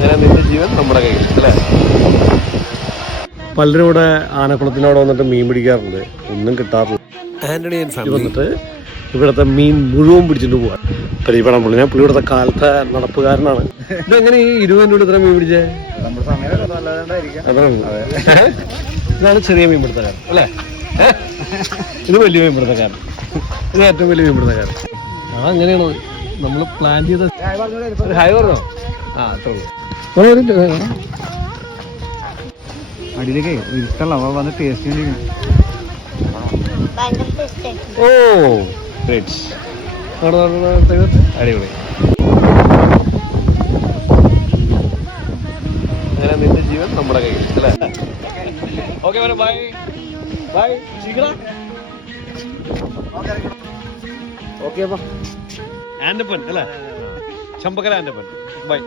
അങ്ങനെ നിന്റെ ജീവൻ നമ്മുടെ കയ്യിൽ അല്ലേ. പലരും ഇവിടെ ആനക്കുളത്തിനോട് വന്നിട്ട് മീൻ പിടിക്കാറുണ്ട്, ഒന്നും കിട്ടാറില്ല. ആന്റണി ആൻഡ് ഫാമിലി വന്നിട്ട് ഇവിടുത്തെ മീൻ മുഴുവൻ പിടിച്ചിട്ട് പോവാൻ പരിപാടി. പുള്ളി ഇവിടുത്തെ കാലത്തെ നടപ്പുകാരനാണ്. ഇതെങ്ങനെ ഈ 20 രൂപ ഇത്ര മീൻ പിടിച്ചേ? ഇതാണ് ചെറിയ മീൻ പിടുത്തക്കാരൻ അല്ലേ. ഇത് വലിയ മീൻ പിടുത്തക്കാരൻ, ഇത് ഏറ്റവും വലിയ മീൻ പിടുത്തക്കാരൻ. അങ്ങനെയാണോ നമ്മൾ പ്ലാൻ ചെയ്ത? ഹായ് പറഞ്ഞോ? ആ അത്രേ ഉള്ളൂ. അടിയിലേക്ക് ഇഷ്ടമല്ല വന്ന് ടേസ്റ്റ്. ഓ ഗ്രേറ്റ്, അടിപൊളി. അങ്ങനെ നിന്റെ ജീവൻ നമ്മുടെ കയ്യിൽ അല്ലേ. Okay bye bye. ഓക്കെ അപ്പൊ ആൻഡപ്പൻ അല്ലേ, ചമ്പക്കര ആൻഡപ്പൻ. ബൈ.